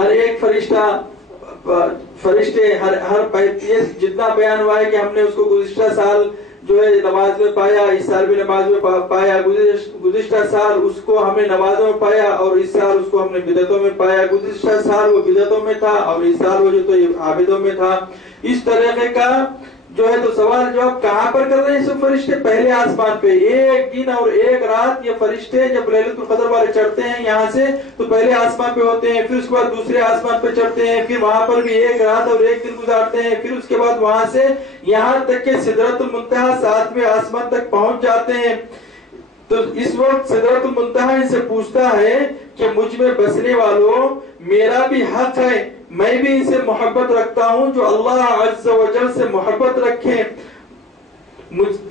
ہر ایک فرشتے ہر جتنا بیان ہوا ہے کہ ہم نے اس کو گزشتہ سال جو ہے نماز میں پایا، اس سال بھی نماز میں پایا، گزشتہ سال اس کو ہم نے نمازوں میں پایا اور اس سال اس کو ہم نے بدعتوں میں پایا، گزشتہ سال وہ بدعتوں میں تھا اور اس سال وہ جو تو عابدوں میں تھا. اس طریقے کا جو ہے تو سوال جواب کہاں پر کر رہے ہیں سب فرشتے؟ پہلے آسمان پہ. ایک دن اور ایک رات یہ فرشتے جب لیلۃ القدر والے چڑھتے ہیں یہاں سے تو پہلے آسمان پہ ہوتے ہیں، پھر اس کے بعد دوسرے آسمان پہ چڑھتے ہیں، پھر وہاں پر بھی ایک رات اور ایک دن گزارتے ہیں، پھر اس کے بعد وہاں سے یہاں تک کہ سدرۃ المنتہا 7ویں آسمان تک پہنچ جاتے ہیں. تو اس وقت سدرۃ المنتہا ان سے پوچھتا ہے کہ مجھ میں بسنے والوں، میرا بھی حق ہے، میں بھی ان سے محبت رکھتا ہوں جو اللہ عز و جل سے محبت رکھیں،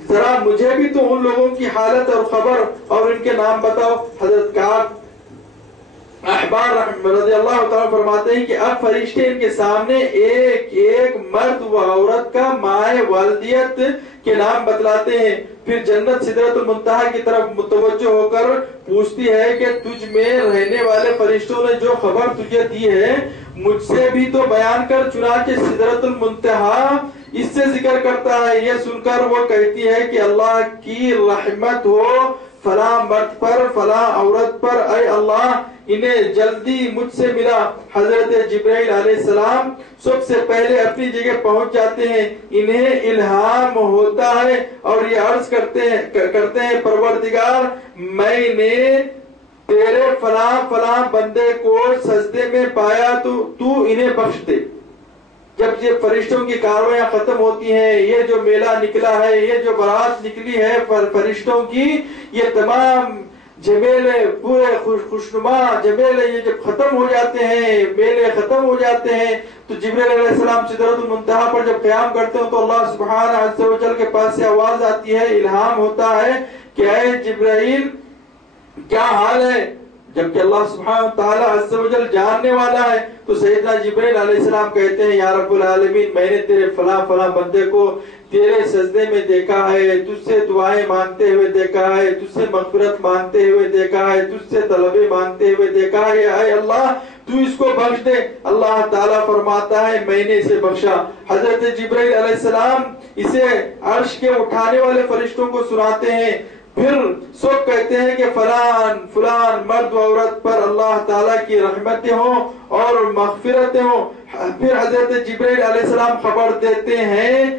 ذرا مجھے بھی تو ان لوگوں کی حالت اور خبر اور ان کے نام بتاؤ. حضرت کعب احبار رضی اللہ تعالیٰ فرماتے ہیں کہ اب فرشتے ان کے سامنے ایک ایک مرد و عورت کا مائے والدیت کے نام بتلاتے ہیں. پھر جنت سدرۃ المنتہا کی طرف متوجہ ہو کر پوچھتی ہے کہ تجھ میں رہنے والے فرشتوں نے جو خبر تجھے دی ہے مجھ سے بھی تو بیان کر. چنانچہ سدرۃ المنتہا اس سے ذکر کرتا ہے. یہ سن کر وہ کہتی ہے کہ اللہ کی رحمت ہو فلاں مرد پر فلاں عورت پر، اے اللہ انہیں جلدی مجھ سے ملا. حضرت جبرائیل علیہ السلام سب سے پہلے اپنی جگہ پہنچ جاتے ہیں. انہیں الہام ہوتا ہے اور یہ عرض کرتے ہیں پروردگار میں نے تیرے فلاں فلاں بندے کو سجدے میں پایا تو انہیں بخش دے. جب یہ فرشتوں کی کاروائیاں ختم ہوتی ہیں، یہ جو میلہ نکلا ہے، یہ جو بارات نکلی ہے فرشتوں کی، یہ تمام جمیلے پورے خوشنما جمیلے یہ جب ختم ہو جاتے ہیں، میلے ختم ہو جاتے ہیں، تو جبرائیل علیہ السلام سدرۃ المنتہا پر جب قیام کرتے ہیں تو اللہ سبحانہ عز و جل کے پاس سے آواز آتی ہے، الہام ہوتا ہے کہ اے جبرائیل کیا حال ہے؟ جبکہ اللہ سبحانہ تعالیٰ عز و جل جاننے والا ہے. تو سیدنا جبرائیل علیہ السلام کہتے ہیں یا رب العالمین میں نے تیرے فلاں فلاں بندے کو تیرے سجدے میں دیکھا ہے، تجھ سے دعائیں مانگتے ہوئے دیکھا ہے، تجھ سے مغفرت مانگتے ہوئے دیکھا ہے، تجھ سے طلبیں مانگتے ہوئے دیکھا ہے، اے اللہ تو اس کو بخش دے. اللہ تعالیٰ فرماتا ہے میں نے اسے بخشا. حضرت جبرائیل علیہ السلام اسے عرش کے اٹھانے والے فرشتوں کو سناتے ہیں. پھر سب کہتے ہیں کہ فلان فلان مرد و عورت پر اللہ تعالیٰ کی رحمتیں ہوں اور مغفرتیں ہوں. پھر حضرت جبرائیل علیہ السلام خبر دیتے ہیں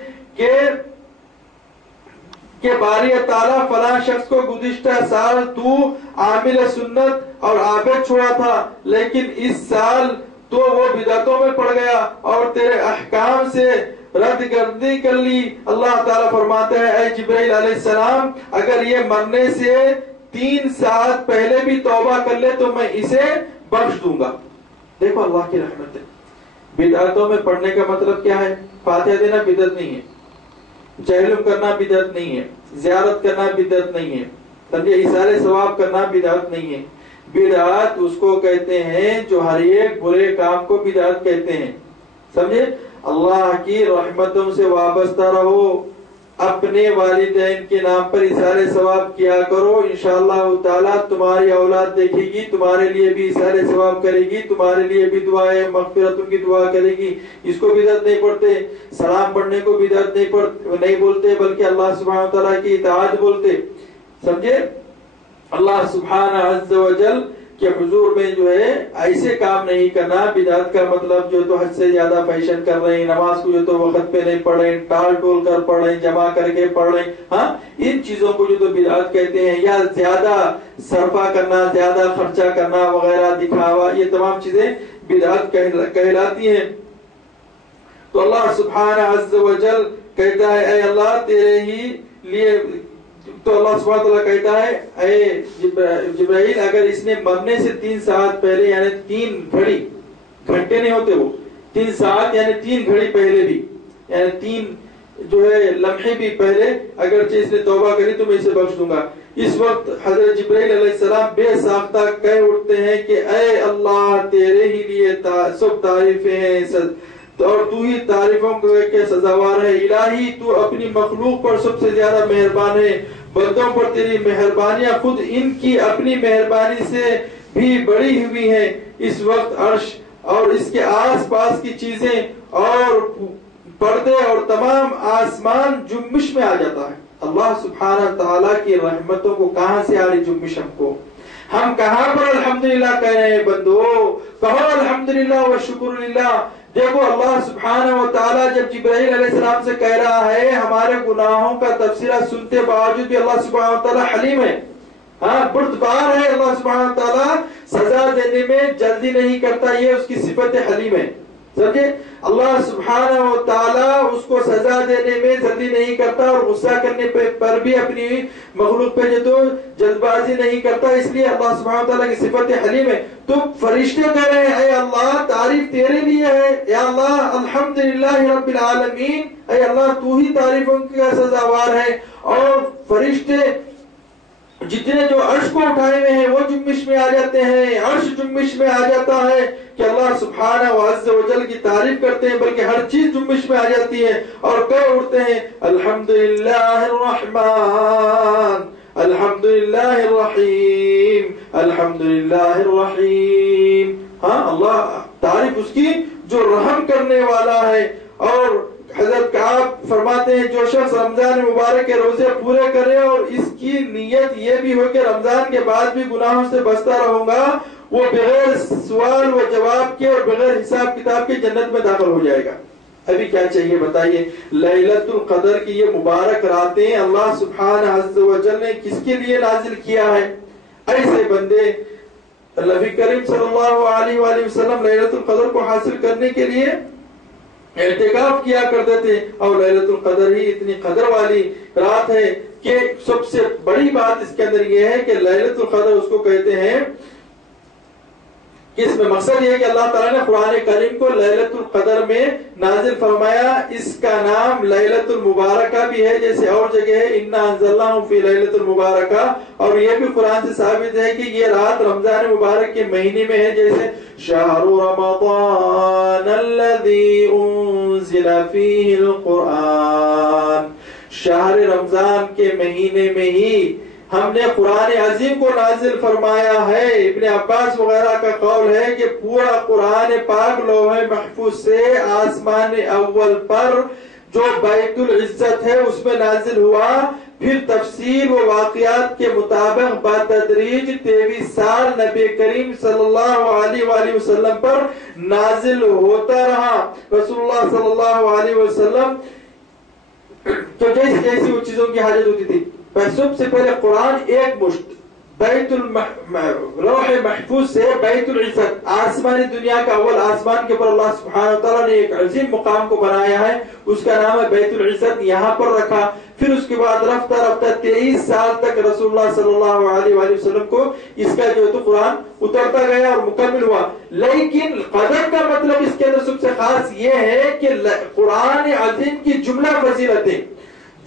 کہ باری تعالیٰ فلاں شخص کو گزشتہ سال تو عامل سنت اور عابد چھوڑا تھا، لیکن اس سال تو وہ بدعتوں میں پڑ گیا اور تیرے احکام سے رد گردی کر لی. اللہ تعالیٰ فرماتا ہے اے جبرائیل علیہ السلام اگر یہ مرنے سے 3 ساعت پہلے بھی توبہ کر لے تو میں اسے بخش دوں گا. دیکھو اللہ کی رحمت ہے. بدعتوں میں پڑھنے کا مطلب کیا ہے؟ فاتحہ دینا بدعت نہیں ہے، جہلم کرنا بدعت نہیں ہے، زیارت کرنا بدعت نہیں ہے، سمجھے، ایصال ثواب کرنا بدعت نہیں ہے. بدعت اس کو کہتے ہیں جو ہر ایک برے کام کو بدعت کہتے ہیں، سمجھے. اللہ کی رحمتوں سے وابستہ رہو، اپنے والدین کے نام پر ایصال ثواب کیا کرو، انشاءاللہ تعالی تمہاری اولاد دیکھے گی، تمہارے لیے بھی ایصال ثواب کرے گی، تمہارے لیے بھی دعائیں مغفرتوں کی دعا کرے گی. اس کو بدعت نہیں پڑھتے. سلام پڑھنے کو بدعت نہیں بولتے بلکہ اللہ سبحانہ تعالیٰ کی اطاعت بولتے، سمجھے. اللہ سبحانہ عز و جل کہ حضور میں جو ہے ایسے کام نہیں کرنا. بدعت کا مطلب جو تو حد سے زیادہ فیشن کر رہے ہیں، نماز کو جو تو وقت پہ نہیں پڑھ رہے ہیں، ٹال ٹول کر پڑھ رہے ہیں، جمع کر کے پڑھ رہے ہیں، ہاں ان چیزوں کو جو تو بدعت کہتے ہیں. یا زیادہ صرفہ کرنا، زیادہ خرچہ کرنا وغیرہ، دکھاوا، یہ تمام چیزیں بدعت کہلاتی ہیں. تو اللہ سبحانہ عز و جل کہتا ہے اے اللہ تیرے ہی لیے، تو اللہ سبحانہ تعالیٰ کہتا ہے اے جبرائیل اگر اس نے مرنے سے 3 ساعت پہلے، یعنی 3 گھڑی، گھنٹے نہیں ہوتے وہ، 3 ساعت یعنی 3 گھڑی پہلے بھی، یعنی 3 جو ہے لمحے بھی پہلے اگرچہ اس نے توبہ کری تو میں اسے بخش دوں گا. اس وقت حضرت جبرائیل علیہ السلام بے ساختہ کہہ اٹھتے ہیں کہ اے اللہ تیرے ہی لیے سب تعریفیں ہیں اور تو ہی تعریفوں کے سزاوار ہے. الہی تو اپنی مخلوق پر سب سے زیادہ مہربان ہے، بندوں پر تیری مہربانیاں خود ان کی اپنی مہربانی سے بھی بڑی ہوئی ہیں. اس وقت عرش اور اس کے آس پاس کی چیزیں اور پردے اور تمام آسمان جنبش میں آ جاتا ہے. اللہ سبحانہ تعالیٰ کی رحمتوں کو کہاں سے آ رہی جنبش ہم کو؟ ہم کہاں پر الحمدللہ کہہ رہے ہیں؟ بندو کہو الحمدللہ و شکر للہ. دیکھو اللہ سبحانہ و تعالیٰ جب جبرائیل علیہ السلام سے کہہ رہا ہے ہمارے گناہوں کا تبصرہ سنتے باوجود بھی اللہ سبحانہ و تعالیٰ حلیم ہے، ہاں بردبار ہے. اللہ سبحانہ و تعالیٰ سزا دینے میں جلدی نہیں کرتا، یہ اس کی صفت حلیم ہے. سمجھے؟ اللہ سبحانہ و تعالیٰ اس کو سزا دینے میں جلدی نہیں کرتا اور غصہ کرنے پر بھی اپنی مخلوق پہ جو جلد بازی نہیں کرتا، اس لیے اللہ سبحانہ و تعالیٰ کی صفت حلیم ہے. تو فرشتے کہہ رہے ہیں اے اللہ تعریف تیرے لیے ہے، یا اللہ الحمدللہ رب العالمین، اے اللہ تو ہی تعریفوں کا سزاوار ہے. اور فرشتے جتنے جو عرش کو اٹھائے ہوئے ہیں وہ جنبش میں آ جاتے ہیں، عرش جنبش میں آ جاتا ہے کہ اللہ سبحانہ و عز و جل کی تعریف کرتے ہیں، بلکہ ہر چیز جنبش میں آ جاتی ہے اور کہہ اٹھتے ہیں الحمدللہ الرحمن، الحمدللہ الرحیم، الحمدللہ الرحیم. ہاں اللہ تعریف اس کی جو رحم کرنے والا ہے. اور حضرت کعب فرماتے ہیں جو شخص رمضان مبارک کے روزے پورے کرے اور اس کی نیت یہ بھی ہو کہ رمضان کے بعد بھی گناہوں سے بچتا رہوں گا، وہ بغیر سوال و جواب کے اور بغیر حساب کتاب کے جنت میں داخل ہو جائے گا. ابھی کیا چاہیے بتائیے؟ لیلۃ القدر کی یہ مبارک راتیں اللہ سبحانہ عز و جل نے کس کے لیے نازل کیا ہے؟ ایسے بندے نبی کریم صلی اللہ علیہ وآلہ وسلم لیلۃ القدر کو حاصل کرنے کے لیے اعتکاف کیا کرتے تھے. اور لیلۃ القدر ہی اتنی قدر والی رات ہے کہ سب سے بڑی بات اس کے اندر یہ ہے کہ لیلۃ القدر اس کو کہتے ہیں کہ اس میں مقصد یہ ہے کہ اللہ تعالیٰ نے قرآن کریم کو لیلۃ القدر میں نازل فرمایا. اس کا نام لیلۃ المبارکہ بھی ہے، جیسے اور جگہ ہے انا انزلناہ فی لیلۃ المبارکہ. اور یہ بھی قرآن سے ثابت ہے کہ یہ رات رمضان مبارک کے مہینے میں ہے، جیسے شہر رمضان الذی انزل فیہ القرآن، شہر رمضان کے مہینے میں ہی ہم نے قرآن عظیم کو نازل فرمایا ہے. ابن عباس وغیرہ کا قول ہے کہ پورا قرآن پاک لوح محفوظ سے آسمان اول پر جو بیت العزت ہے اس میں نازل ہوا، پھر تفسیر و واقعات کے مطابق بتدریج 23 سال نبی کریم صلی اللہ علیہ وآلہ وسلم پر نازل ہوتا رہا. رسول اللہ صلی اللہ علیہ وسلم تو جیسی جیسی وہ چیزوں کی حاجت ہوتی تھی، سب سے پہلے قرآن ایک مشت بیت لوح محفوظ سے بیت العزت آسمانی دنیا کا اول آسمان کے پر اللہ سبحانہ وتعالی نے ایک عظیم مقام کو بنایا ہے، اس کا نام ہے بیت العزت، یہاں پر رکھا. پھر اس کے بعد رفتہ رفتہ 23 سال تک رسول اللہ صلی اللہ علیہ وآلہ وسلم کو اس کا جو ہے تو قرآن اترتا گیا اور مکمل ہوا. لیکن قدر کا مطلب اس کے اندر سب سے خاص یہ ہے کہ قرآن عظیم کی جملہ فضیلتیں،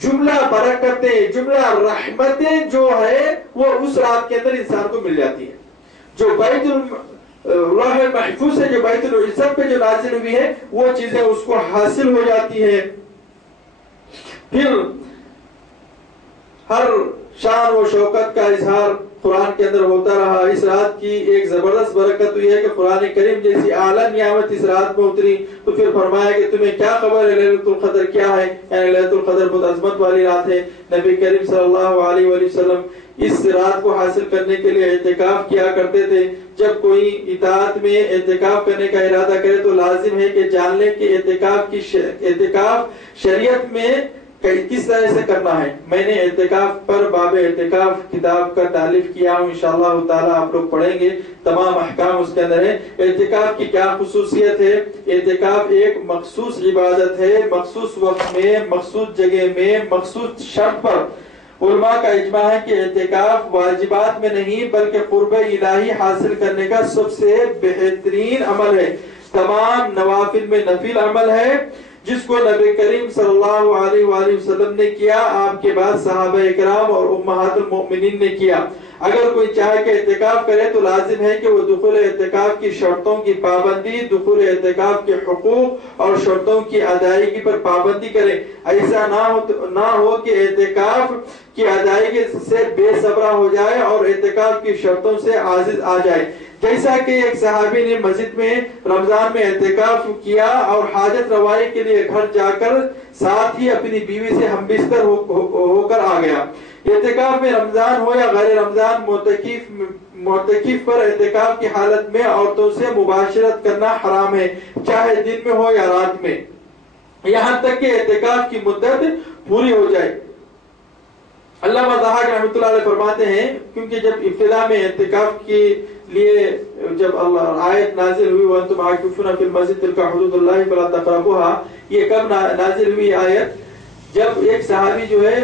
جملہ برکتیں، جملہ رحمتیں جو ہے وہ اس رات کے اندر انسان کو مل جاتی ہیں. جو بیت لوح محفوظ ہے، جو بیت العزت پہ جو نازل ہوئی ہے، وہ چیزیں اس کو حاصل ہو جاتی ہیں. پھر ہر شان و شوکت کا اظہار قرآن کے اندر ہوتا رہا. اس رات کی ایک زبردست برکت ہوئی ہے کہ قرآن کریم جیسی اعلیٰ نعمت اس رات میں اتری تو پھر فرمایا کہ تمہیں کیا خبر ہے لیلۃ القدر کیا ہے؟ یعنی لیلۃ القدر بہت عظمت والی رات ہے. نبی کریم صلی اللہ علیہ وآلہ وسلم اس رات کو حاصل کرنے کے لیے اعتکاف کیا کرتے تھے. جب کوئی اطاعت میں اعتکاف کرنے کا ارادہ کرے تو لازم ہے کہ جان لے کہ اعتکاف شریعت میں کس طرح سے کرنا ہے. میں نے اعتکاف پر باب اعتکاف کتاب کا تالیف کیا ہوں، انشاءاللہ تعالی آپ لوگ پڑھیں گے، تمام احکام اس کے اندر ہے. اعتکاف کی کیا خصوصیت ہے؟ اعتکاف ایک مخصوص عبادت ہے، مخصوص وقت میں، مخصوص جگہ میں، مخصوص شرط پر. علماء کا اجماع ہے کہ اعتکاف واجبات میں نہیں بلکہ قرب الہی حاصل کرنے کا سب سے بہترین عمل ہے. تمام نوافل میں نفل عمل ہے جس کو نبی کریم صلی اللہ علیہ وآلہ وسلم نے کیا، آپ کے بعد صحابہ اکرام اور امہات المؤمنین نے کیا. اگر کوئی چاہے کہ اعتکاف کرے تو لازم ہے کہ وہ دخول اعتکاف کی شرطوں کی پابندی، دخول اعتکاف کے حقوق اور شرطوں کی ادائیگی پر پابندی کرے. ایسا نہ ہو کہ اعتکاف کی ادائیگی سے بے صبرا ہو جائے اور اعتکاف کی شرطوں سے عاجز آ جائے. جیسا کہ ایک صحابی نے مسجد میں رمضان میں اعتکاف کیا اور حاجت روائی کے لیے گھر جا کر ساتھ ہی اپنی بیوی سے ہم بستر ہو کر آ گیا۔ اعتکاف میں رمضان ہو یا غیر رمضان، معتکف پر اعتکاف کی حالت میں عورتوں سے مباشرت کرنا حرام ہے، چاہے دن میں ہو یا رات میں، یہاں تک کہ اعتکاف کی مدت پوری ہو جائے۔ علامہ ضحاک رحمۃ اللہ علیہ فرماتے ہیں کیونکہ جب ابتدا میں اعتکاف کے لیے جب اللہ آیت نازل ہوئی وَأَنْتُمْ عَاكِفُونَ فِي الْمَسْجِدِ تِلْكَ حُدُودُ اللَّهِ فَلَا تَقْرَبُوهَا، یہ کب نازل ہوئی آیت؟ جب ایک صحابی جو ہے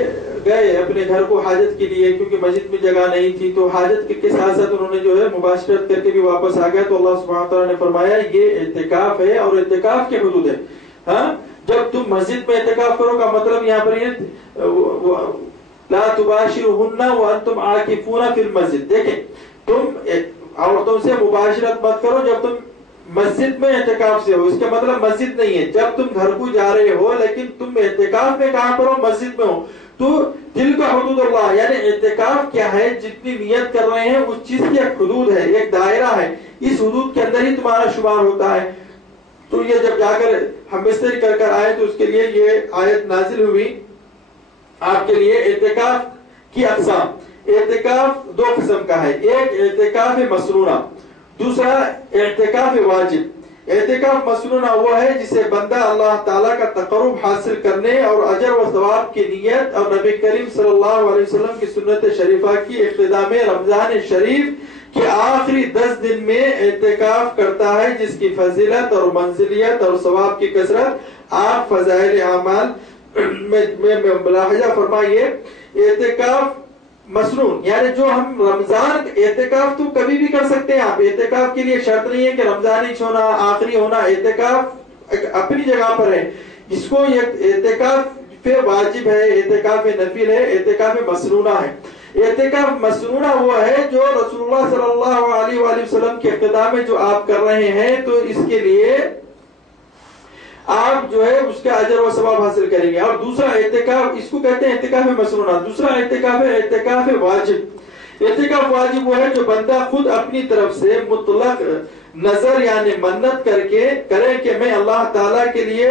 گئے اپنے گھر کو حاجت کے لیے، کیونکہ مسجد میں جگہ نہیں تھی، تو حاجت کے ساتھ ساتھ انہوں نے جو ہے مباشرت کر کے بھی واپس آ گیا، تو اللہ سبحانہ وتعالیٰ نے فرمایا یہ اعتکاف ہے اور اعتکاف کے حدود ہے۔ ہاں، جب تم مسجد میں اعتکاف کرو کا مطلب یہاں پر یہ لا تباشرهن وانتم عاکفون فی المسجد، دیکھیں تم عورتوں سے مباشرت مت کرو جب تم مسجد میں اعتکاف سے ہو، اس کا مطلب مسجد نہیں ہے، جب تم گھر کو جا رہے ہو لیکن تم اعتکاف میں کہاں پر ہو؟ مسجد میں ہو، تو دل کا حدود اللہ، یعنی اعتکاف کیا ہے؟ جتنی نیت کر رہے ہیں اس چیز کی ایک حدود ہے، ایک دائرہ ہے، اس حدود کے اندر ہی تمہارا شمار ہوتا ہے۔ تو یہ جب جا کر ہم بستری کر کر آئے تو اس کے لیے یہ آیت نازل ہوئی آپ کے لیے۔ اعتکاف کی اقسام، اعتکاف دو قسم کا ہے، ایک اعتکاف مسنونہ، دوسرا اعتکاف واجب۔ اعتکاف مسنونہ وہ ہے جسے بندہ اللہ تعالیٰ کا تقرب حاصل کرنے اور اجر و ثواب کی نیت اور نبی کریم صلی اللہ علیہ وسلم کی سنت شریفہ کی اقتداء میں رمضان شریف کے آخری 10 دن میں اعتکاف کرتا ہے، جس کی فضیلت اور منزلیت اور ثواب کی کثرت آپ فضائل اعمال میں ملاحظہ فرمائیے۔ اعتکاف مسنون یعنی جو ہم رمضان، اعتکاف تو کبھی بھی کر سکتے ہیں آپ، اعتکاف کے لیے شرط نہیں ہے کہ رمضان ہی ہونا آخری ہونا، اعتکاف اپنی جگہ پر ہے۔ اس کو اعتکاف واجب ہے، اعتکاف نفل ہے، اعتکاف مسنونہ ہے۔ اعتکاف مسنونہ وہ ہے جو رسول اللہ صلی اللہ علیہ وآلہ وسلم کے اقتداء میں جو آپ کر رہے ہیں، تو اس کے لیے آپ جو ہے اس کا اجر و ثواب حاصل کریں گے۔ اور دوسرا اعتکاف، اس کو کہتے ہیں اعتکاف مسنونہ۔ دوسرا اعتکاف ہے اعتکاف واجب۔ اعتکاف واجب وہ ہے جو بندہ خود اپنی طرف سے مطلق نظر یعنی منت کرے کہ میں اللہ تعالیٰ کے لیے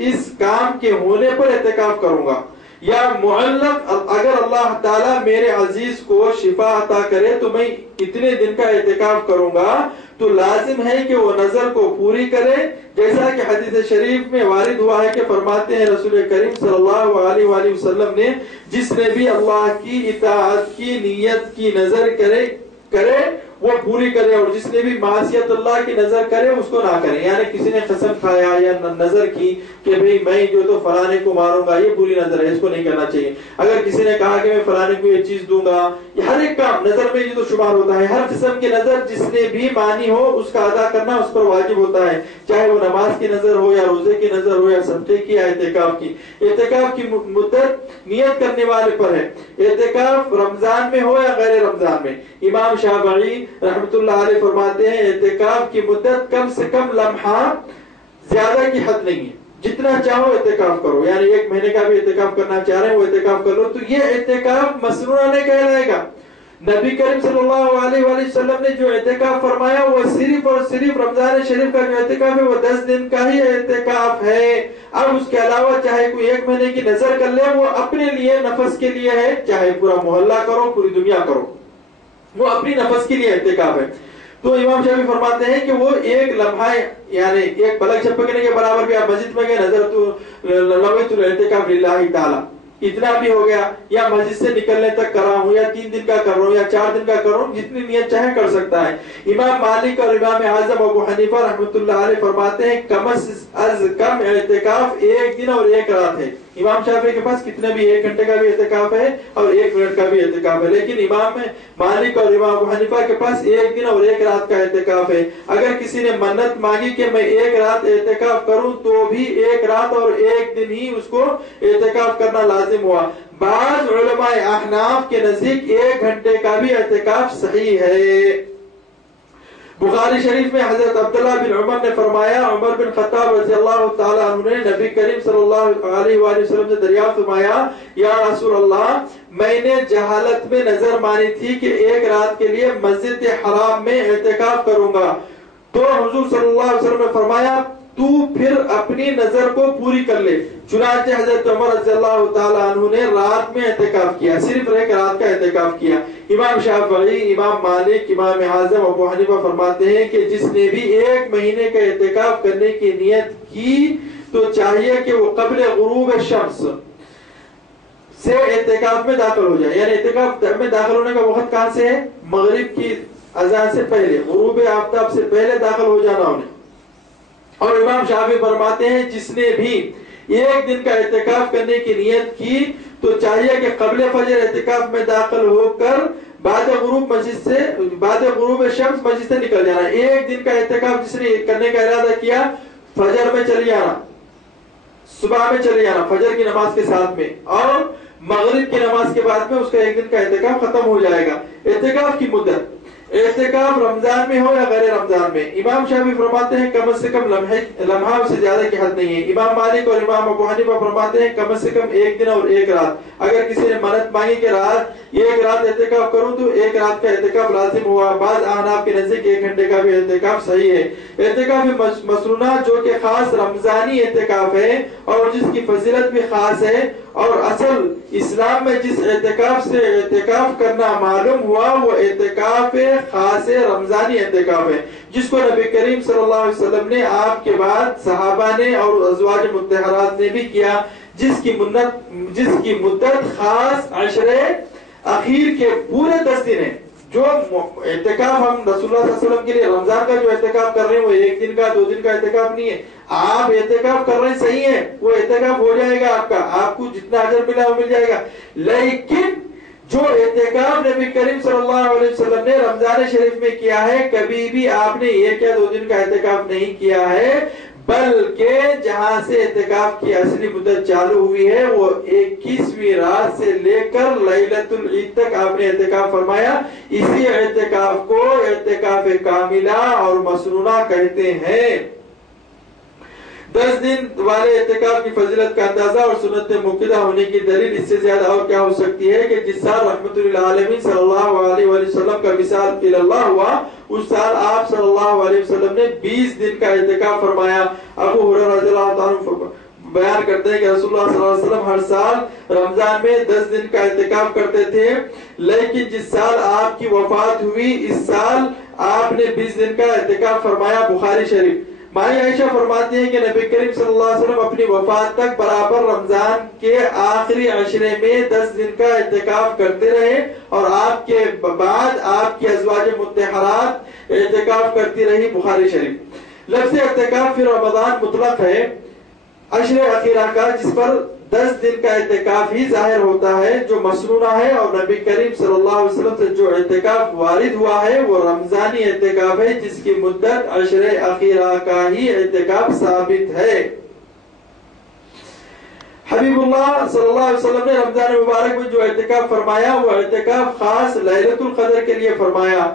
اس کام کے ہونے پر اعتکاف کروں گا، یا معلق اگر اللہ تعالیٰ میرے عزیز کو شفا عطا کرے تو میں اتنے دن کا اعتکاف کروں گا، تو لازم ہے کہ وہ نظر کو پوری کرے، جیسا کہ حدیث شریف میں وارد ہوا ہے کہ فرماتے ہیں رسول کریم صلی اللہ علیہ وآلہ وسلم نے، جس نے بھی اللہ کی اطاعت کی نیت کی نظر کرے وہ پوری کرے، اور جس نے بھی معصیت اللہ کی نظر کرے اس کو نہ کرے۔ یعنی کسی نے قسم کھایا یا نظر کی کہ بھئی میں جو تو فلانے کو ماروں گا، یہ بری نظر ہے، اس کو نہیں کرنا چاہیے۔ اگر کسی نے کہا کہ میں فلانے کو یہ چیز دوں گا، یہ ہر ایک کام نظر میں یہ تو شمار ہوتا ہے، ہر قسم کی نظر جس نے بھی مانی ہو اس کا ادا کرنا اس پر واجب ہوتا ہے، چاہے وہ نماز کی نظر ہو یا روزے کی نظر ہو یا صدقے کی یا اعتکاف کی۔ اعتکاف کی مدت نیت کرنے والے پر ہے، اعتکاف رمضان میں ہو یا غیر رمضان میں۔ امام شافعی رحمت اللہ علیہ فرماتے ہیں اعتکاف کی مدت کم سے کم لمحہ، زیادہ کی حد نہیں ہے، جتنا چاہو اعتکاف کرو، یعنی 1 مہینے کا بھی اعتکاف کرنا چاہ رہے ہیں وہ اعتکاف کر لو، تو یہ اعتکاف مسنونہ نہیں کہلائے گا۔ نبی کریم صلی اللہ علیہ وآلہ وسلم نے جو اعتکاف فرمایا وہ صرف اور صرف رمضان شریف کا جو اعتکاف ہے وہ 10 دن کا ہی اعتکاف ہے۔ اب اس کے علاوہ چاہے کوئی 1 مہینے کی نظر کر لے، وہ اپنے لیے نفس کے لیے ہے، چاہے پورا محلہ کرو پوری دنیا کرو، وہ اپنی نفس کے لیے اعتکاف ہے۔ تو امام شافعی فرماتے ہیں کہ وہ 1 لمحہ یعنی 1 پلک جھپکنے کے برابر بھی آپ مسجد میں گئے، نظر تو نویت الاعتکاف للہ تعالی، اتنا بھی ہو گیا، یا مسجد سے نکلنے تک کر رہا ہوں، یا 3 دن کا کر رہا ہوں، یا 4 دن کا کر رہا ہوں، جتنی نیت چاہے کر سکتا ہے۔ امام مالک اور امام اعظم ابو حنیفہ رحمۃ اللہ علیہ فرماتے ہیں کم از کم اعتکاف 1 دن اور 1 رات ہے۔ امام شافعی کے پاس کتنے بھی 1 گھنٹے کا بھی اعتکاف ہے اور 1 منٹ کا بھی اعتکاف ہے، لیکن امام مالک اور امام ابو حنیفہ کے پاس 1 دن اور 1 رات کا اعتکاف ہے۔ اگر کسی نے منت مانگی کہ میں 1 رات اعتکاف کروں تو بھی 1 رات اور 1 دن ہی اس کو اعتکاف کرنا لازم ہوا۔ بعض علماء احناف کے نزدیک 1 گھنٹے کا بھی اعتکاف صحیح ہے۔ بخاری شریف میں حضرت عبداللہ بن عمر نے فرمایا، عمر بن خطاب رضی اللہ تعالیٰ عنہ نے نبی کریم صلی اللہ علیہ وآلہ وسلم سے دریافت فرمایا، یا رسول اللہ میں نے جہالت میں نظر مانی تھی کہ ایک رات کے لیے مسجد حرام میں اعتکاف کروں گا، تو حضور صلی اللہ علیہ وسلم نے فرمایا تو پھر اپنی نظر کو پوری کر لے۔ چنانچہ حضرت عمر رضی اللہ تعالیٰ عنہ نے رات میں اعتکاف کیا، صرف ایک رات کا اعتکاف کیا۔ امام شافعی، امام مالک، امام اعظم ابو حنیفہ فرماتے ہیں کہ جس نے بھی ایک مہینے کا اعتکاف کرنے کی نیت کی تو چاہیے کہ وہ قبل غروب شمس سے اعتکاف میں داخل ہو جائے۔ یعنی اعتکاف میں داخل ہونے کا وقت کہاں سے ہے؟ مغرب کی اذان سے پہلے، غروب آفتاب سے پہلے داخل ہو جانا انہیں۔ اور امام شافعی فرماتے ہیں جس نے بھی ایک دن کا اعتکاف کرنے کی نیت کی تو چاہیے کہ قبل فجر اعتکاف میں داخل ہو کر بعد غروب شمس مسجد سے نکل جانا۔ ایک دن کا اعتکاف جس نے کرنے کا ارادہ کیا، فجر میں چلی جانا، صبح میں چلی جانا فجر کی نماز کے ساتھ میں، اور مغرب کی نماز کے بعد میں اس کا ایک دن کا اعتکاف ختم ہو جائے گا۔ اعتکاف کی مدت، اعتکاف رمضان میں ہو یا غیر رمضان میں، امام شافعی فرماتے ہیں کم سے کم لمحہ سے زیادہ کی حد نہیں ہے۔ امام مالک اور امام ابو حنیفہ فرماتے ہیں کم سے کم ایک دن اور ایک رات۔ اگر کسی نے منت مانگی کہ ایک رات اعتکاف کروں تو ایک رات کا اعتکاف لازم ہوا۔ بعض احناف کے نزدیک 1 گھنٹے کا بھی اعتکاف صحیح ہے۔ اعتکاف مسنونہ جو کہ خاص رمضانی اعتکاف ہے اور جس کی فضیلت بھی خاص ہے، اور اصل اسلام میں جس اعتکاف سے اعتکاف کرنا معلوم ہوا وہ اعتکاف خاص رمضانی اعتکاف ہے، جس کو نبی کریم صلی اللہ علیہ وسلم نے آپ کے بعد صحابہ نے اور ازواج مطہرات نے بھی کیا، جس کی مدت خاص عشرے اخیر کے پورے 10 دن ہے۔ جو اعتکاف ہم رسول اللہ صلی اللہ علیہ وسلم کے لیے رمضان کا جو اعتکاف کر رہے ہیں وہ 1 دن کا 2 دن کا اعتکاف نہیں ہے۔ آپ اعتکاف کر رہے ہیں صحیح ہے، وہ اعتکاف ہو جائے گا آپ کا، آپ کو جتنا اجر ملا وہ مل جائے گا، لیکن جو اعتکاف نبی کریم صلی اللہ علیہ وسلم نے رمضان شریف میں کیا ہے، کبھی بھی آپ نے 1 یا 2 دن کا اعتکاف نہیں کیا ہے، بلکہ جہاں سے اعتکاف کی اصلی مدت چالو ہوئی ہے وہ 21ویں رات سے لے کر لیلۃ العید تک آپ نے اعتکاف فرمایا۔ اسی اعتکاف کو اعتکاف کاملہ اور مسنونہ کہتے ہیں۔ 10 دن والے اعتکاف کی فضیلت کا اندازہ اور سنت موقدہ ہونے کی دلیل اس سے زیادہ اور کیا ہو سکتی ہے کہ جس سال رحمت للعالمین صلی اللہ علیہ وسلم کا وصال اللہ ہوا، اس سال آپ صلی اللہ علیہ وسلم نے 20 دن کا اعتکاف فرمایا۔ ابو ہریرہ رضی اللہ عنہ بیان کرتے ہیں کہ رسول اللہ صلی اللہ علیہ وسلم ہر سال رمضان میں 10 دن کا اعتکاف کرتے تھے، لیکن جس سال آپ کی وفات ہوئی اس سال آپ نے 20 دن کا اعتکاف فرمایا۔ بخاری شریف۔ مائی عائشہ فرماتی ہیں کہ نبی کریم صلی اللہ علیہ وسلم اپنی وفات تک برابر رمضان کے آخری عشرے میں 10 دن کا اعتکاف کرتے رہے، اور آپ کے بعد آپ کی ازواج مطہرات اعتکاف کرتی رہی۔ بخاری شریف۔ لفظ اعتکاف فی رمضان مطلق ہے عشر اخیرہ کا، جس پر 10 دن کا اعتکاف ہی ظاہر ہوتا ہے جو مسنونہ ہے، اور نبی کریم صلی اللہ علیہ وسلم سے جو اعتکاف وارد ہوا ہے وہ رمضانی اعتکاف ہے، جس کی مدت عشر اخیرہ کا ہی اعتکاف ثابت ہے۔ حبیب اللہ صلی اللہ علیہ وسلم نے رمضان مبارک میں جو اعتکاف فرمایا وہ اعتکاف خاص لیلۃ القدر کے لیے فرمایا،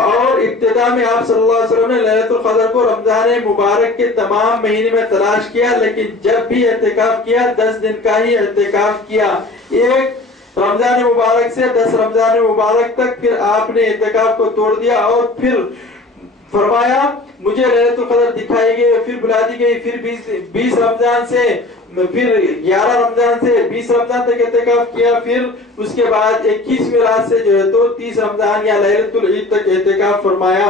اور ابتدا میں آپ صلی اللہ علیہ وسلم نے لیلۃ القدر کو رمضان مبارک کے تمام مہینے میں تلاش کیا، لیکن جب بھی اعتکاف کیا 10 دن کا ہی اعتکاف کیا، 1 رمضان مبارک سے 10 رمضان مبارک تک۔ پھر آپ نے اعتکاف کو توڑ دیا اور پھر فرمایا مجھے لیلۃ القدر دکھائی گئی، پھر بلا دی گئی، پھر 20 رمضان سے، پھر 11 رمضان سے 20 رمضان تک اعتکاف کیا، پھر اس کے بعد 21ویں رات سے جو ہے تو 30 رمضان یا لیلۃ العید تک اعتکاف فرمایا۔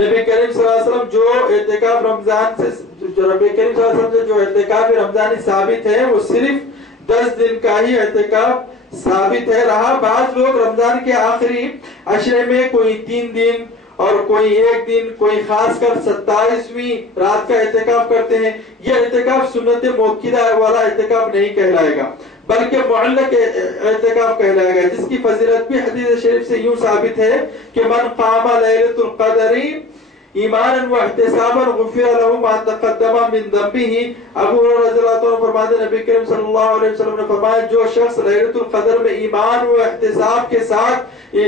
نبی کریم صلی اللہ علیہ وسلم جو اعتکاف رمضان سے نبی کریم صلی اللہ علیہ وسلم سے جو اعتکاف رمضانی ثابت ہے وہ صرف 10 دن کا ہی اعتکاف ثابت ہے رہا۔ بعض لوگ رمضان کے آخری عشرے میں کوئی 3 دن اور کوئی 1 دن، کوئی خاص کر 27ویں رات کا اعتکاف کرتے ہیں۔ یہ اعتکاف سنت موقدہ والا اعتکاف نہیں کہلائے گا، بلکہ معلق اعتکاف کہلائے گا، جس کی فضیلت بھی حدیث شریف سے یوں ثابت ہے کہ من قام لیلۃ القدر ایمانا واحتسابا غفر له ما تقدم من ذنبه۔ ابو ہریرہ رضی اللہ عنہ فرماتے ہیں نبی کریم صلی اللہ علیہ وسلم نے فرمایا جو شخص لیلۃ القدر میں ایمان و احتساب کے ساتھ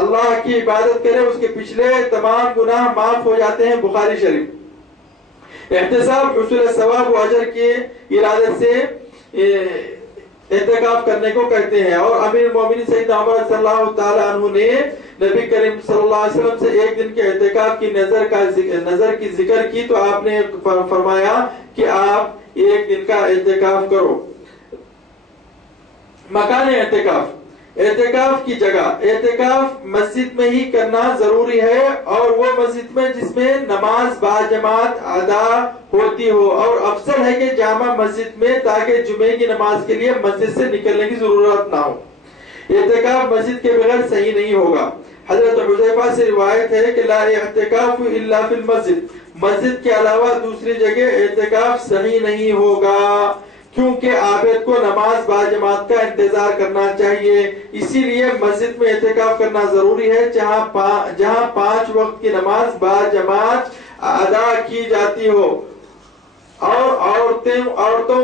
اللہ کی عبادت کرے اس کے پچھلے تمام گناہ معاف ہو جاتے ہیں۔ بخاری شریف۔ احتساب حصول ثواب و اجر کے ارادے سے اعتکاف کرنے کو کہتے ہیں. اور امیر المومنین سیدنا عمر صلی اللہ تعالی عنہ نے نبی کریم صلی اللہ علیہ وسلم سے ایک دن کے اعتکاف کی نظر کی ذکر کی تو آپ نے فرمایا کہ آپ ایک دن کا اعتکاف کرو. مکان اعتکاف کی جگہ، اعتکاف مسجد میں ہی کرنا ضروری ہے، اور وہ مسجد میں جس میں نماز باجماعت ادا ہوتی ہو، اور افضل ہے کہ جامع مسجد میں، تاکہ جمعے کی نماز کے لیے مسجد سے نکلنے کی ضرورت نہ ہو. اعتکاف مسجد کے بغیر صحیح نہیں ہوگا. حضرت حذیفہ سے روایت ہے کہ لا اعتکاف الا فی المسجد، مسجد کے علاوہ دوسری جگہ اعتکاف صحیح نہیں ہوگا، کیونکہ عابد کو نماز باجماعت کا انتظار کرنا چاہیے. اسی لیے مسجد میں اعتکاف کرنا ضروری ہے جہاں 5 وقت کی نماز باجماعت ادا کی جاتی ہو. اور عورتوں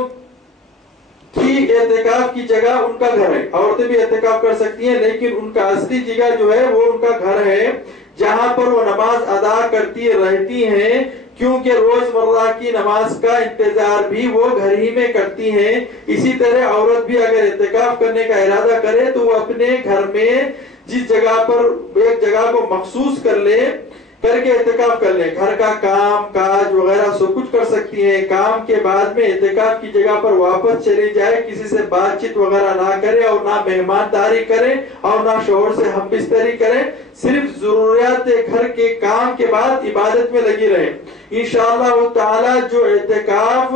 کی اعتکاف کی جگہ ان کا گھر ہے. عورتیں بھی اعتکاف کر سکتی ہیں، لیکن ان کا اصلی جگہ جو ہے وہ ان کا گھر ہے، جہاں پر وہ نماز ادا کرتی رہتی ہیں، کیونکہ روزمرہ کی نماز کا انتظار بھی وہ گھر ہی میں کرتی ہیں. اسی طرح عورت بھی اگر اعتکاف کرنے کا ارادہ کرے تو وہ اپنے گھر میں جس جگہ پر ایک جگہ کو مخصوص کر کے اعتکاف کر لیں. گھر کا کام کاج وغیرہ سب کچھ کر سکتی ہیں. کام کے بعد میں اعتکاف کی جگہ پر واپس چلی جائے، کسی سے بات چیت وغیرہ نہ کرے، اور نہ مہمانداری کرے، اور نہ شوہر سے ہم بستری کرے. صرف ضروریات گھر کے کام کے بعد عبادت میں لگی رہے. انشاءاللہ تعالی جو اعتکاف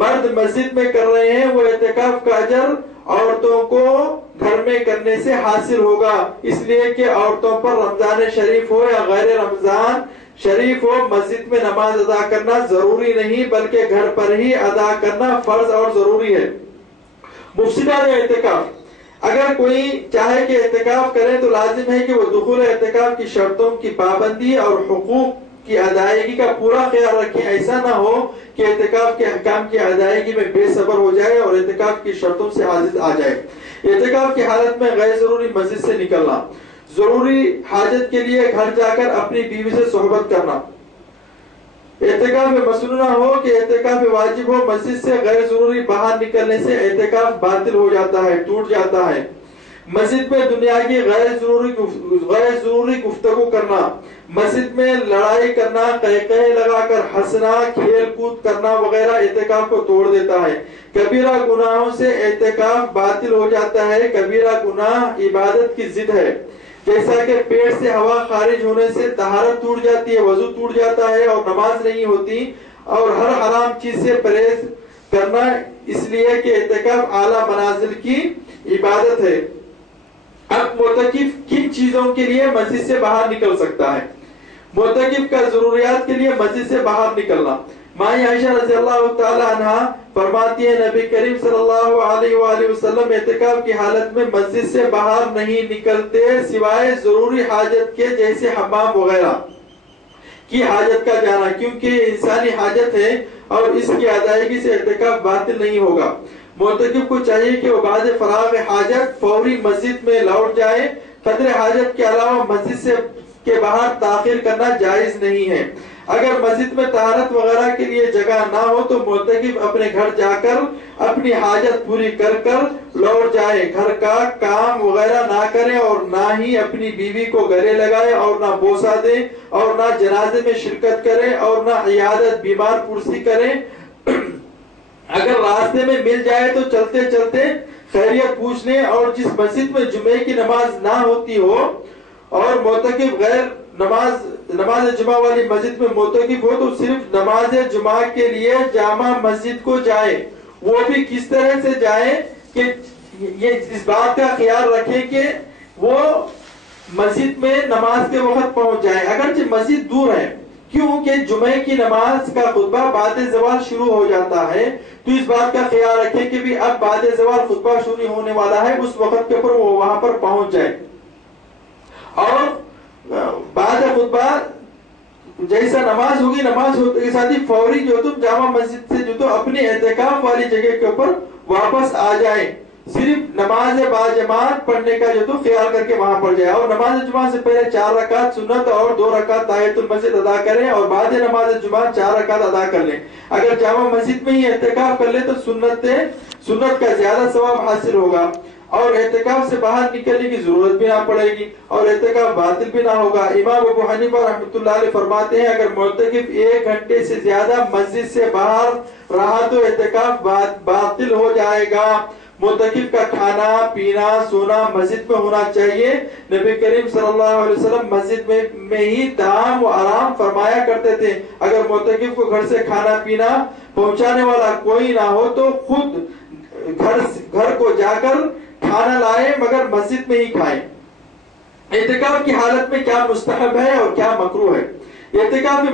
مرد مسجد میں کر رہے ہیں، وہ اعتکاف کا اجر عورتوں کو گھر میں کرنے سے حاصل ہوگا. اس لیے کہ عورتوں پر رمضان شریف ہو یا غیر رمضان شریف ہو، مسجد میں نماز ادا کرنا ضروری نہیں، بلکہ گھر پر ہی ادا کرنا فرض اور ضروری ہے. مفسدات اعتکاف، اگر کوئی چاہے کہ اعتکاف کرے تو لازم ہے کہ وہ دخول اعتکاف کی شرطوں کی پابندی اور حقوق کی ادائیگی کا پورا خیال رکھیں. ایسا نہ ہو کہ اعتکاف کے احکام کی ادائیگی میں بے صبر ہو جائے اور اعتکاف کی شرطوں سے عاجز آ جائے. اعتکاف کی حالت میں غیر ضروری مسجد سے نکلنا، ضروری حاجت کے لیے گھر جا کر اپنی بیوی سے صحبت کرنا. اعتکاف میں مسئلہ نہ ہو کہ اعتکاف واجب ہو، مسجد سے غیر ضروری باہر نکلنے سے اعتکاف باطل ہو جاتا ہے، ٹوٹ جاتا ہے. مسجد میں دنیا کی غیر ضروری گفتگو کرنا، مسجد میں لڑائی کرنا، قہقہے لگا کر ہنسنا، کھیل کود کرنا وغیرہ اعتکاف کو توڑ دیتا ہے. کبیرہ گناہوں سے اعتکاف باطل ہو جاتا ہے. کبیرہ گناہ عبادت کی ضد ہے، جیسا کہ پیٹ سے ہوا خارج ہونے سے طہارت ٹوٹ جاتی ہے، وضو ٹوٹ جاتا ہے اور نماز نہیں ہوتی، اور ہر حرام چیز سے پرہیز کرنا، اس لیے کہ اعتکاف اعلیٰ منازل کی عبادت ہے. اب معتکف کن چیزوں کے لیے مسجد سے باہر نکل سکتا ہے؟ معتکف کا ضروریات کے لیے مسجد سے باہر نکلنا. ماں عائشہ رضی اللہ تعالی عنہ فرماتی ہے نبی کریم صلی اللہ علیہ وآلہ وسلم اعتکاف کی حالت میں مسجد سے باہر نہیں نکلتے سوائے ضروری حاجت کے، جیسے حمام وغیرہ کی حاجت کا جانا، کیونکہ انسانی حاجت ہے اور اس کی ادائیگی سے اعتکاف باطل نہیں ہوگا. معتکف کو چاہیے کہ وہ بعد فراغ حاجت فوری مسجد میں لوٹ جائے. قدر حاجت کے علاوہ مسجد سے کے باہر تاخیر کرنا جائز نہیں ہے. اگر مسجد میں طہارت وغیرہ کے لیے جگہ نہ ہو تو معتکف اپنے گھر جا کر اپنی حاجت پوری کر لوٹ جائے. گھر کا کام وغیرہ نہ کرے اور نہ ہی اپنی بیوی کو گلے لگائے اور نہ بوسہ دے اور نہ جنازے میں شرکت کرے اور نہ عیادت بیمار پرسی کرے. اگر راستے میں مل جائے تو چلتے چلتے خیریت پوچھ لیں. اور جس مسجد میں جمعے کی نماز نہ ہوتی ہو اور معتکف غیر نماز جمعہ والی مسجد میں معتکف ہو تو صرف نماز جمعہ کے لیے جامع مسجد کو جائے. وہ بھی کس طرح سے جائے کہ یہ اس بات کا خیال رکھے کہ وہ مسجد میں نماز کے وقت پہنچ جائے، اگرچہ مسجد دور ہے، کیونکہ جمعے کی نماز کا خطبہ بعد زوال شروع ہو جاتا ہے. تو اس بات کا خیال رکھیں کہ بھی اب بعد زوال خطبہ شروع ہونے والا ہے، اس وقت کے اوپر وہ وہاں پر پہنچ جائے. اور بعد خطبہ جیسا نماز ہوگی، نماز ہوتے کے ساتھ ہی فوری جو تم جامع مسجد سے جو تو اپنی اعتکاف والی جگہ کے اوپر واپس آ جائیں. صرف نماز باجماعت پڑھنے کا جو تو خیال کر کے وہاں پڑھ جائے. اور نماز جمعہ سے پہلے 4 رکعت سنت اور 2 رکعت تحیۃ المسجد ادا کریں اور بعد نماز جمعہ 4 رکعت ادا کر لیں. اگر جامع مسجد میں ہی اعتکاف کر لیں تو سنت سنت کا زیادہ ثواب حاصل ہوگا اور اعتکاف سے باہر نکلنے کی ضرورت بھی نہ پڑے گی اور اعتکاف باطل بھی نہ ہوگا۔ امام ابو حنیفہ رحمۃ اللہ علیہ فرماتے ہیں اگر معتکف 1 گھنٹے سے زیادہ مسجد سے باہر رہا تو اعتکاف باطل ہو جائے گا۔ معتکف کا کھانا پینا سونا مسجد میں ہونا چاہیے۔ نبی کریم صلی اللہ علیہ وسلم مسجد میں ہی طعام و آرام فرمایا کرتے تھے۔ اگر معتکف کو گھر سے کھانا پینا پہنچانے والا کوئی نہ ہو تو خود گھر کو جا کر کھانا لائے مگر مسجد میں ہی کھائیں۔ اعتکاف کی حالت میں کیا مستحب ہے اور کیا مکروہ ہے؟ اعتکاف میں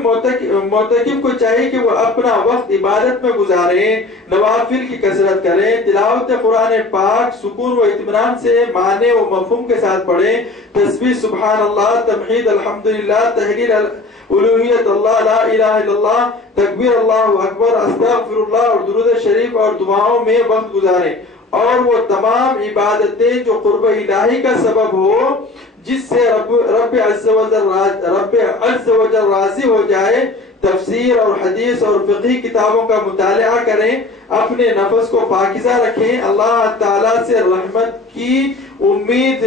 معتکف کو چاہیے کہ وہ اپنا وقت عبادت میں گزاریں، نوافل کی کثرت کریں، تلاوت قرآن پاک سکون و اطمینان سے معنی و مفہوم کے ساتھ پڑھیں، تسبیح سبحان اللہ، تمحید الحمدللہ، تحلیل الوہیت اللہ لا الہ الا اللہ، تکبیر اللہ اکبر، استغفر اللہ اور درود شریف اور دعاؤں میں وقت گزاریں اور وہ تمام عبادتیں جو قرب الہی کا سبب ہو جس سے رب عز و جل راضی ہو جائے، تفسیر اور حدیث اور فقہی کتابوں کا مطالعہ کریں، اپنے نفس کو پاکیزہ رکھیں، اللہ تعالیٰ سے رحمت کی امید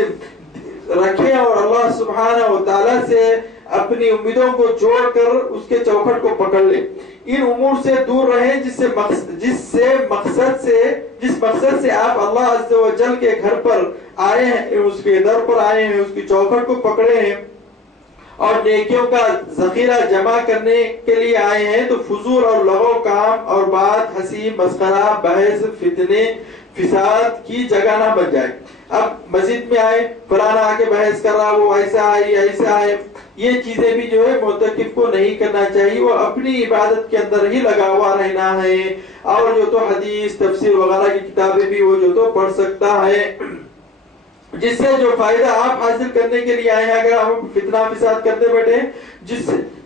رکھیں اور اللہ سبحانہ و تعالیٰ سے اپنی امیدوں کو جوڑ کر اس کے چوکھٹ کو پکڑ لیں۔ ان امور سے دور رہیں جس مقصد سے آپ اللہ عز و جل کے گھر پر آئے ہیں، اس کے در پر آئے ہیں، اس کی چوکھٹ کو پکڑے ہیں اور نیکیوں کا ذخیرہ جمع کرنے کے لیے آئے ہیں تو فضول اور لغو کام اور بات ہنسی مسخرہ بحث فتنے فساد کی جگہ نہ بن جائے۔ اب مسجد میں آئے فلانا آ کے بحث کر رہا، وہ ایسا ہے ایسا ہے، یہ چیزیں بھی جو ہے معتکف کو نہیں کرنا چاہیے، وہ اپنی عبادت کے اندر ہی لگا ہوا رہنا ہے اور جو تو حدیث تفسیر وغیرہ کی کتابیں بھی وہ جو تو پڑھ سکتا ہے، جس سے جو فائدہ آپ حاصل کرنے کے لیے آئے ہیں اگر آپ فتنہ فساد کرتے بیٹھے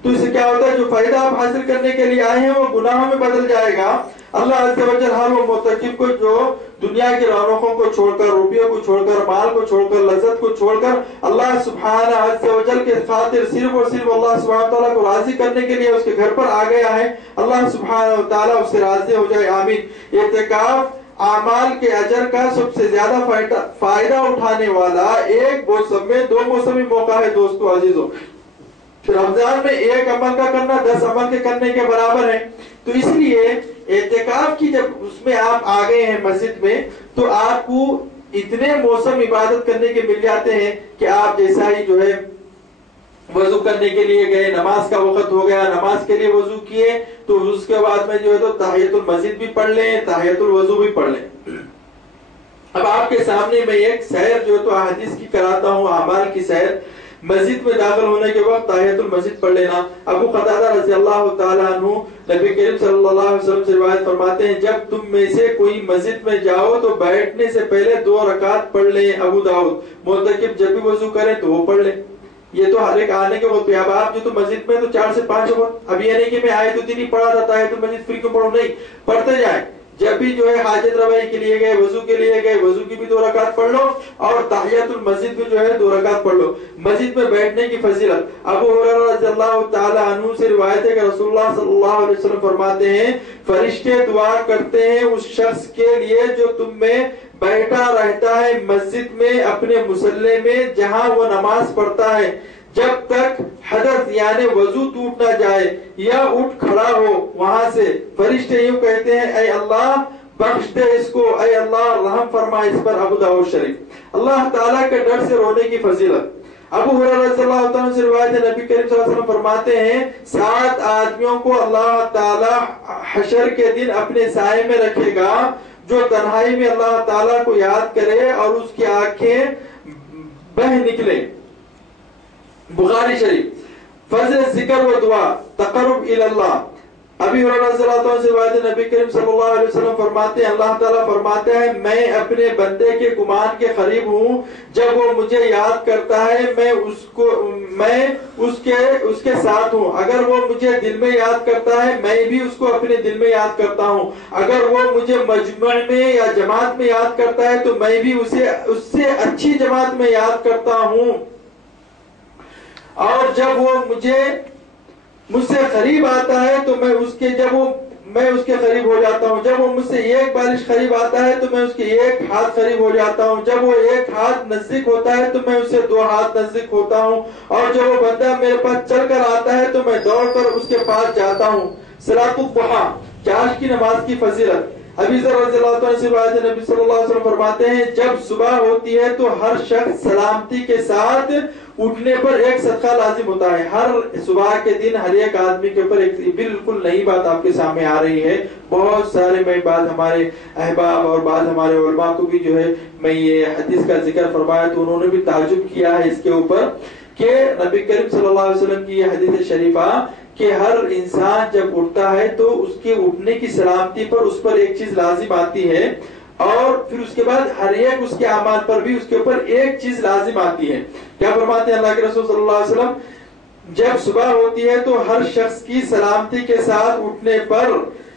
تو اس سے کیا ہوتا ہے جو فائدہ آپ حاصل کرنے کے لیے آئے ہیں وہ گناہوں میں بدل جائے گا۔ اللہ عز و جل ہر وہ معتکف کو جو دنیا کی رونقوں کو چھوڑ کر روپیوں کو چھوڑ کر مال کو چھوڑ کر لذت کو چھوڑ کر اللہ سبحانہ عز و جل کے خاطر صرف اور صرف اللہ سبحانہ تعالیٰ کو راضی کرنے کے لیے اس کے گھر پر آ گیا ہے، اللہ سبحانہ تعالیٰ اس سے راضی ہو جائے، آمین۔ اعتکاف اعمال کے اجر کا سب سے زیادہ فائدہ اٹھانے والا ایک موسم میں 2 موسمی موقع ہے دوستو عزیزو۔ رمضان میں 1 عمل کا کرنا 10 عمل کے کرنے کے برابر ہے، تو اس لیے اعتکاف کی جب اس میں آپ آ گئے ہیں مسجد میں تو آپ کو اتنے موسم عبادت کرنے کے مل جاتے ہیں کہ آپ جیسا ہی جو ہے وضو کرنے کے لیے گئے، نماز کا وقت ہو گیا، نماز کے لیے وضو کیے تو اس کے بعد میں جو ہے تو تحیۃ المسجد بھی پڑھ لیں، تحیۃ الوضو بھی پڑھ لیں۔ اب آپ کے سامنے میں ایک سیر جو ہے تو حدیث کی کراتا ہوں، اعمال کی سیر۔ مسجد میں داخل ہونے کے وقت تحیۃ المسجد پڑھ لینا۔ ابو قتادہ رضی اللہ تعالیٰ عنہ نبی کریم صلی اللہ علیہ وسلم سے روایت فرماتے ہیں جب تم میں سے کوئی مسجد میں جاؤ تو بیٹھنے سے پہلے 2 رکعت پڑھ لیں۔ ابو داؤد۔ معتکف جب بھی وضو کریں تو وہ پڑھ لیں۔ یہ تو ہر ایک آنے کے وقت پہ، اب آپ جو تو مسجد میں تو 4 سے 5 وقت، اب یہ نہیں کہ میں آئے تو دن ہی پڑھا رہتا ہے تو مسجد فری کیوں پڑھوں، نہیں، پڑھتے جائیں۔ جب بھی جو ہے حاجت روائی کے لیے گئے، وضو کے لیے گئے، وضو کی بھی 2 رکعت پڑھ لو اور تحیۃ المسجد بھی جو ہے 2 رکعت پڑھ لو۔ مسجد میں بیٹھنے کی فضیلت ابو ہریرہ رضی اللہ تعالی عنہ سے روایت ہے کہ رسول اللہ صلی اللہ علیہ وسلم فرماتے ہیں فرشتے دعا کرتے ہیں اس شخص کے لیے جو تم میں بیٹھا رہتا ہے مسجد میں اپنے مصلی میں جہاں وہ نماز پڑھتا ہے جب تک حدث یعنی وضو ٹوٹ نہ جائے یا اٹھ کھڑا ہو وہاں سے۔ فرشتے یوں کہتے ہیں اے اللہ بخش دے اس کو، اے اللہ رحم فرما اس پر۔ ابو داؤد شریف۔ اللہ تعالیٰ کے ڈر سے رونے کی فضیلت ابو ہریرہ رضی اللہ عنہ سے روایت ہے نبی کریم صلی اللہ علیہ وسلم فرماتے ہیں 7 آدمیوں کو اللہ تعالیٰ حشر کے دن اپنے سائے میں رکھے گا جو تنہائی میں اللہ تعالیٰ کو یاد کرے اور اس کی آنکھیں بہ نکلے۔ بخاری شریف۔ فضل ذکر و دعا تقرب الی اللہ۔ ابی ہریرہ رضی اللہ عنہ سے روایت ہے نبی کریم صلی اللہ علیہ وسلم فرماتے ہیں اللہ تعالیٰ فرماتا ہے میں اپنے بندے کے گمان کے قریب ہوں جب وہ مجھے یاد کرتا ہے میں اس کے ساتھ ہوں، اگر وہ مجھے دل میں یاد کرتا ہے میں بھی اس کو اپنے دل میں یاد کرتا ہوں، اگر وہ مجھے مجمع میں یا جماعت میں یاد کرتا ہے تو میں بھی اس سے اچھی جماعت میں یاد کرتا ہوں، اور جب وہ مجھ سے قریب آتا ہے تو میں اس کے جب وہ میں اس کے قریب ہو جاتا ہوں. جب وہ مجھ سے ایک بالش قریب آتا ہے تو میں اس کے ایک ہاتھ قریب ہو جاتا ہوں. جب وہ ایک ہاتھ نزدیک ہوتا ہے تو میں اس سے 2 ہاتھ نزدیک ہوتا ہوں. اور جب وہ بندہ میرے پاس چل کر آتا ہے تو میں دوڑ کر اس کے پاس جاتا ہوں. صلاۃ الضحیٰ، چاش کی نماز کی فضیلت. ابی ذر رضی اللہ عنہ سے روایت ہے، نبی صلی اللہ علیہ وسلم فرماتے ہیں جب صبح ہوتی ہے تو ہر شخص سلامتی کے ساتھ اٹھنے پر ایک صدقہ لازم ہوتا ہے. ہر صبح کے دن ہر ایک آدمی کے اوپر ایک بالکل نئی بات آپ کے سامنے آ رہی ہے. بہت سارے میں بعض ہمارے احباب اور بعض ہمارے علماء کو بھی جو ہے میں یہ حدیث کا ذکر فرمایا تو انہوں نے بھی تعجب کیا ہے اس کے اوپر کہ نبی کریم صلی اللہ علیہ وسلم کی یہ حدیث شریفہ کہ ہر انسان جب اٹھتا ہے تو اس کے اٹھنے کی سلامتی پر اس پر ایک چیز لازم آتی ہے، اور پھر اس کے بعد ہر ایک اس کے اعمال پر بھی اس کے اوپر ایک چیز لازم آتی ہے. کیا فرماتے ہیں اللہ کے رسول صلی اللہ علیہ وسلم؟ جب صبح ہوتی ہے تو ہر شخص کی سلامتی کے ساتھ اٹھنے پر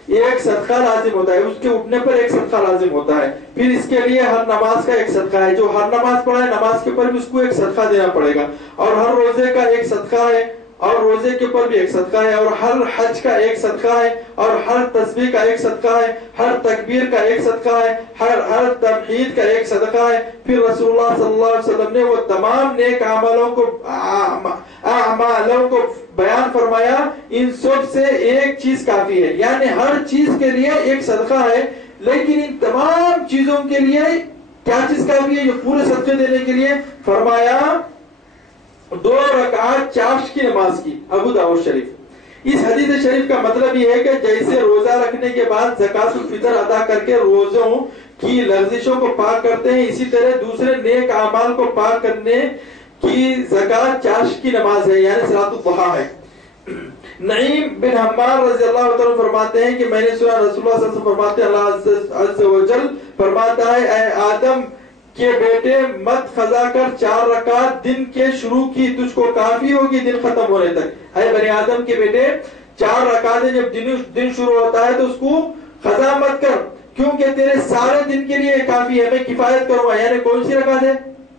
ایک صدقہ لازم ہوتا ہے، اس کے اٹھنے پر ایک صدقہ لازم ہوتا ہے. پھر اس کے لیے ہر نماز کا ایک صدقہ ہے، جو ہر نماز پڑھا ہے نماز کے اوپر بھی اس کو ایک صدقہ دینا پڑے گا. اور ہر روزے کا ایک صدقہ ہے، اور روزے کے اوپر بھی ایک صدقہ ہے. اور ہر حج کا ایک صدقہ ہے، اور ہر تسبیح کا ایک صدقہ ہے، ہر تکبیر کا ایک صدقہ ہے، ہر تمہید کا ایک صدقہ ہے. پھر رسول اللہ صلی اللہ علیہ وسلم نے وہ تمام نیک اعمالوں کو بیان فرمایا، ان سب سے ایک چیز کافی ہے. یعنی ہر چیز کے لیے ایک صدقہ ہے، لیکن ان تمام چیزوں کے لیے کیا چیز کافی ہے یہ پورے صدقے دینے کے لیے؟ فرمایا 2 رکعات چاش کی نماز کی. ابو داؤد شریف. اس حدیث شریف کا مطلب یہ ہے کہ جیسے روزہ رکھنے کے بعد زکات الفطر ادا کر کے روزوں کی لغزشوں کو پاک کرتے ہیں، اسی طرح دوسرے نیک اعمال کو پاک کرنے کی زکات چاش کی نماز ہے، یعنی صلاۃ الضحیٰ ہے. نعیم بن حمار رضی اللہ عنہ فرماتے ہیں کہ میں نے سنا رسول اللہ صلی اللہ علیہ وسلم فرماتے ہیں اللہ عز و جل فرماتا ہے اے آدم کہ بیٹے مت خزا کر 4 رکعت دن کے شروع کی، تجھ کو کافی ہوگی دن ختم ہونے تک. اے بنی آدم کے بیٹے 4 رکعتیں جب دن شروع ہوتا ہے تو اس کو خزا مت کر، کیونکہ تیرے سارے دن کے لیے کافی ہے، میں کفایت کروں گا. یعنی کون سی رکعت ہے؟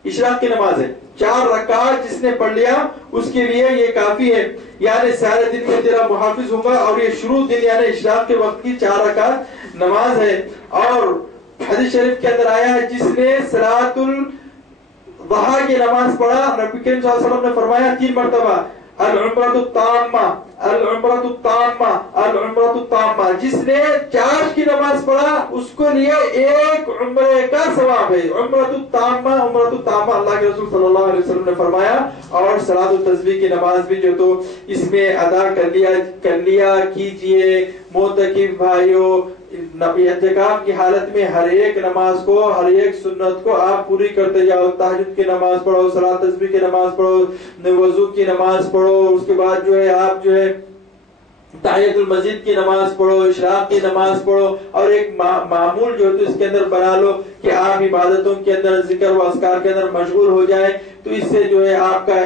اشراق کی نماز ہے. 4 رکعت جس نے پڑھ لیا اس کے لیے یہ کافی ہے، یعنی سارے دن میں تیرا محافظ ہوں گا. اور یہ شروع دن یعنی اشراق کے وقت کی 4 رکعت نماز ہے. اور حدیث شریف کے اندر آیا ہے جس نے صلاۃ الضحیٰ کی نماز پڑھا، نبی کریم صلی اللہ علیہ وسلم نے فرمایا 3 مرتبہ العمرۃ التامہ العمرۃ التامہ العمرۃ التامہ، جس نے چاش کی نماز پڑھا اس کو لیے ایک عمرے کا ثواب ہے. عمرۃ التامہ عمرۃ التامہ اللہ کے رسول صلی اللہ علیہ وسلم نے فرمایا. اور صلاۃ التسبیح کی نماز بھی جو تو اس میں ادا کر لیا کیجئے. معتکف بھائیوں، اعتکاف کی حالت میں ہر ایک نماز کو، ہر ایک سنت کو آپ پوری کرتے جاؤ. تہجد کی نماز پڑھو، صلاۃ تسبیح کی نماز پڑھو، وضو کی نماز پڑھو، اس کے بعد جو ہے آپ جو ہے تحیۃ المسجد کی نماز پڑھو، اشراق کی نماز پڑھو. اور ایک معمول جو ہے تو اس کے اندر بنا لو کہ آپ عبادتوں کے اندر ذکر و اذکار کے اندر مشغول ہو جائیں. تو اس سے جو ہے آپ کا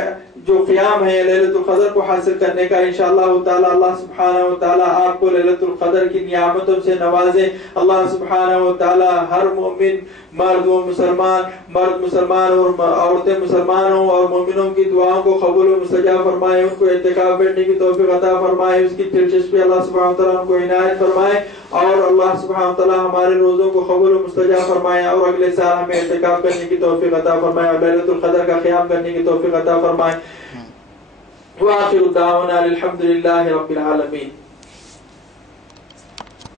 جو قیام ہے لیلۃ القدر کو حاصل کرنے کا انشاءاللہ تعالی اللہ سبحانہ و تعالی آپ کو لیلۃ القدر کی نعمتوں سے نوازے. اللہ سبحانہ و تعالی ہر مومن مرد و مسلمان، مرد مسلمان اور عورتیں مسلمان ہوں اور مومنوں کی دعاؤں کو قبول و مستجاب فرمائے. ان کو اعتکاف بیٹھنے کی توفیق عطا فرمائے، اس کی دلچسپی اللہ سبحانہ و تعالی ان کو عنایت فرمائے. اور اللہ سبحانہ و تعالی ہمارے روزوں کو قبول و مستجاب فرمائے، اور اگلے سال ہمیں اعتکاف کرنے کی توفیق عطا فرمائے اور لیلۃ القدر کا قیام کرنے کی توفیق عطا فرمائے. وآخر دعوانا الحمد للہ رب العالمین.